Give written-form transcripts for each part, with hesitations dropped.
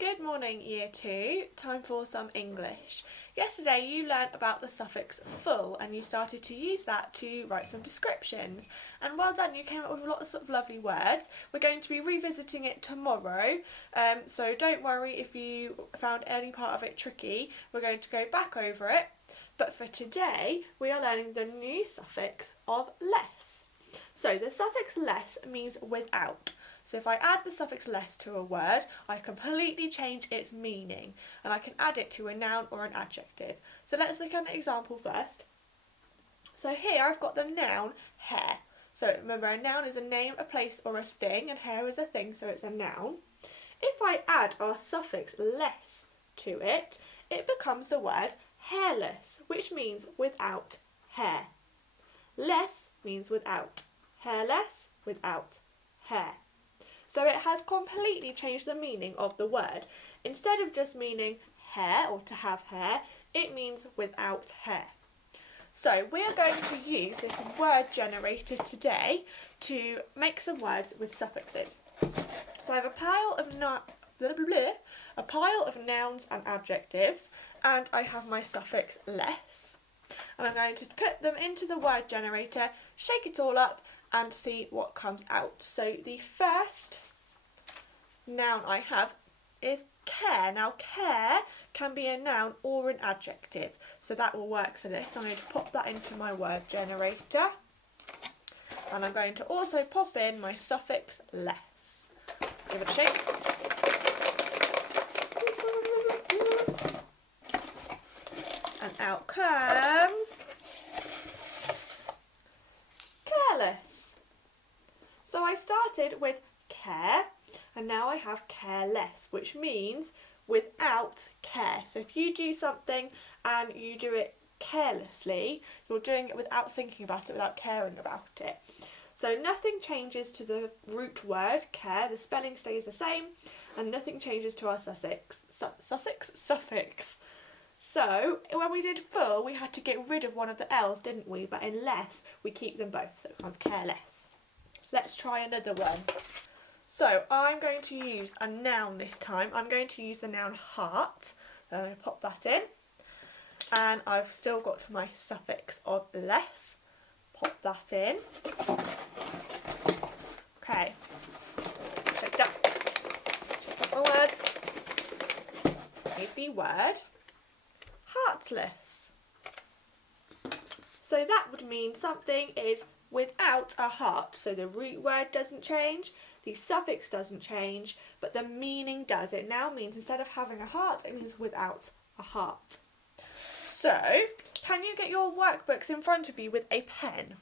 Good morning, Year 2. Time for some English. Yesterday you learnt about the suffix full and you started to use that to write some descriptions. And well done, you came up with lots of lovely words. We're going to be revisiting it tomorrow, so don't worry if you found any part of it tricky. We're going to go back over it. But for today, we are learning the new suffix of less. So the suffix less means without. So if I add the suffix less to a word, I completely change its meaning and I can add it to a noun or an adjective. So let's look at an example first. So here I've got the noun hair. So remember, a noun is a name, a place or a thing, and hair is a thing, so it's a noun. If I add our suffix less to it, it becomes the word hairless, which means without hair. Less means without. Hairless, without hair. So it has completely changed the meaning of the word. Instead of just meaning hair or to have hair, it means without hair. So we're going to use this word generator today to make some words with suffixes. So I have a pile of nouns and adjectives, and I have my suffix less. And I'm going to put them into the word generator, shake it all up, and see what comes out. So the first noun I have is care. Now care can be a noun or an adjective, so that will work for this. I'm going to pop that into my word generator, and I'm going to also pop in my suffix less. Give it a shake. And out comes careless. So I started with care and now I have careless, which means without care. So if you do something and you do it carelessly, you're doing it without thinking about it, without caring about it. So nothing changes to the root word care, the spelling stays the same, and nothing changes to our suffix. So when we did full, we had to get rid of one of the L's, didn't we? But in less, we keep them both, so it becomes careless. Let's try another one. So I'm going to use a noun this time. I'm going to use the noun heart. So I'm going to pop that in. And I've still got my suffix of less. Pop that in. Okay. Shake it up. Shake up my words. Need the word heartless. So that would mean something is without a heart. So the root word doesn't change, the suffix doesn't change, but the meaning does. It now means instead of having a heart, it means without a heart. So, can you get your workbooks in front of you with a pen?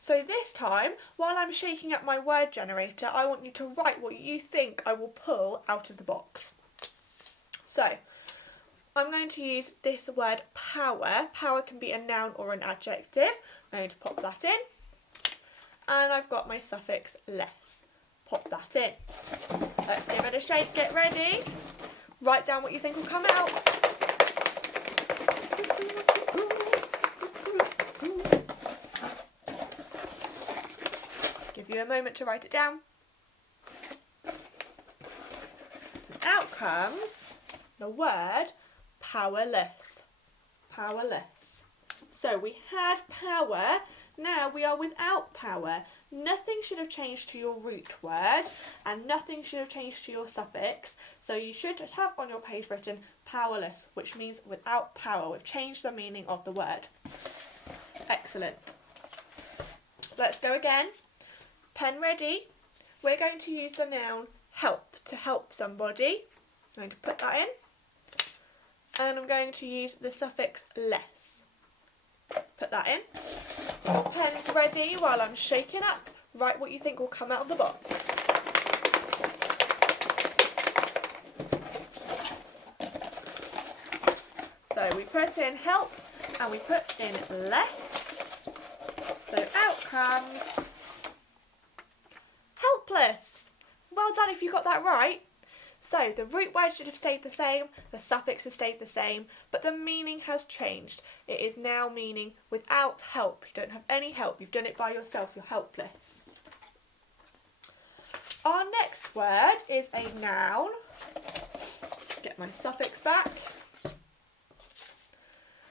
So this time, while I'm shaking up my word generator, I want you to write what you think I will pull out of the box. So, I'm going to use this word power. Power can be a noun or an adjective. I'm going to pop that in. And I've got my suffix less. Pop that in. Let's give it a shake, get ready. Write down what you think will come out. Give you a moment to write it down. Out comes the word powerless. Powerless. So we had power, now we are without power. Nothing should have changed to your root word and nothing should have changed to your suffix. So you should just have on your page written powerless, which means without power. We've changed the meaning of the word. Excellent. Let's go again. Pen ready. We're going to use the noun help to help somebody. I'm going to put that in. And I'm going to use the suffix less. Put that in. Pen's ready while I'm shaking up. Write what you think will come out of the box. So we put in help and we put in less. So out comes helpless. Well done if you got that right. So the root word should have stayed the same, the suffix has stayed the same, but the meaning has changed. It is now meaning without help. You don't have any help, you've done it by yourself, you're helpless. Our next word is a noun. Get my suffix back.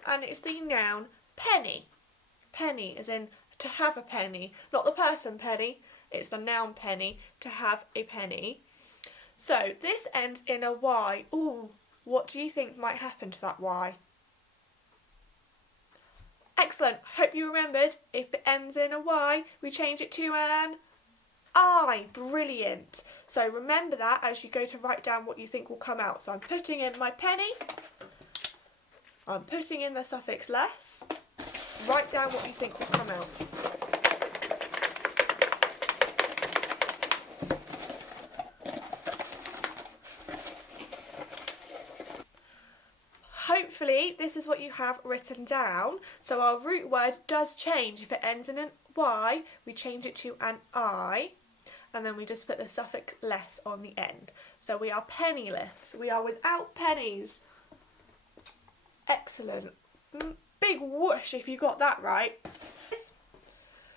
And it's the noun penny. Penny as in to have a penny, not the person penny, it's the noun penny, to have a penny. So this ends in a Y. Ooh, what do you think might happen to that Y? Excellent, hope you remembered. If it ends in a Y, we change it to an I. Brilliant. So remember that as you go to write down what you think will come out. So I'm putting in my penny, I'm putting in the suffix less, write down what you think will come out. Hopefully this is what you have written down. So our root word does change. If it ends in an Y, we change it to an I, and then we just put the suffix less on the end. So we are penniless. We are without pennies. Excellent. Big whoosh if you got that right.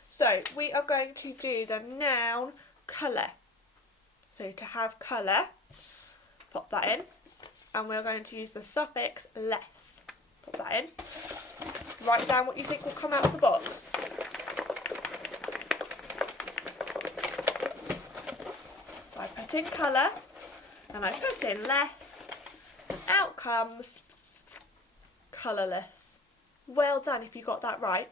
So we are going to do the noun colour. So to have colour, pop that in, and we're going to use the suffix less. Pop that in. Write down what you think will come out of the box. So I put in colour, and I put in less, and out comes colourless. Well done if you got that right.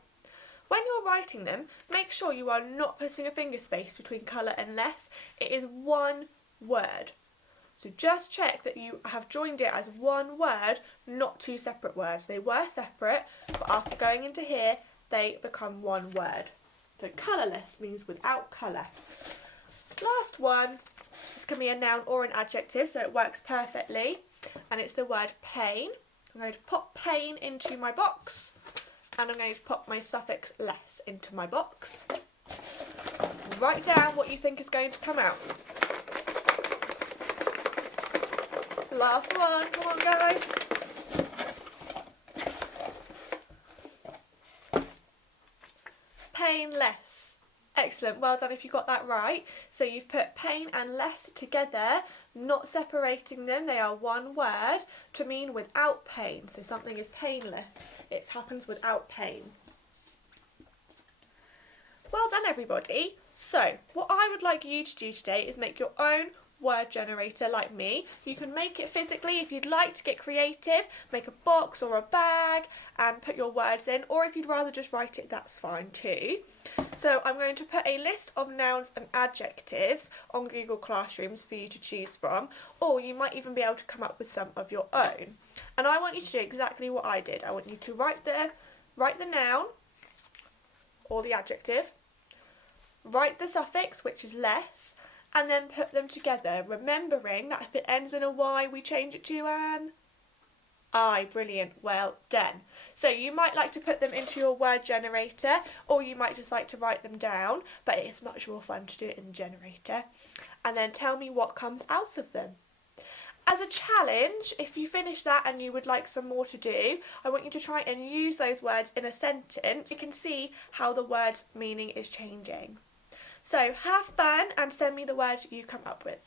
When you're writing them, make sure you are not putting a finger space between colour and less. It is one word. So just check that you have joined it as one word, not two separate words. They were separate, but after going into here, they become one word. So colourless means without colour. Last one, this can be a noun or an adjective, so it works perfectly, and it's the word pain. I'm going to pop pain into my box, and I'm going to pop my suffix less into my box. Write down what you think is going to come out. Last one, come on guys. Painless. Excellent, well done if you got that right. So you've put pain and less together, not separating them, they are one word, to mean without pain. So something is painless, it happens without pain. Well done everybody. So what I would like you to do today is make your own word generator like me. You can make it physically if you'd like to get creative, make a box or a bag and put your words in, or if you'd rather just write it, that's fine too. So I'm going to put a list of nouns and adjectives on Google Classrooms for you to choose from, or you might even be able to come up with some of your own. And I want you to do exactly what I did. I want you to write the noun or the adjective, write the suffix, which is less, and then put them together, remembering that if it ends in a Y, we change it to an I. Brilliant, well done. So you might like to put them into your word generator, or you might just like to write them down, but it's much more fun to do it in the generator. And then tell me what comes out of them. As a challenge, if you finish that and you would like some more to do, I want you to try and use those words in a sentence. You can see how the word's meaning is changing. So have fun and send me the words you come up with.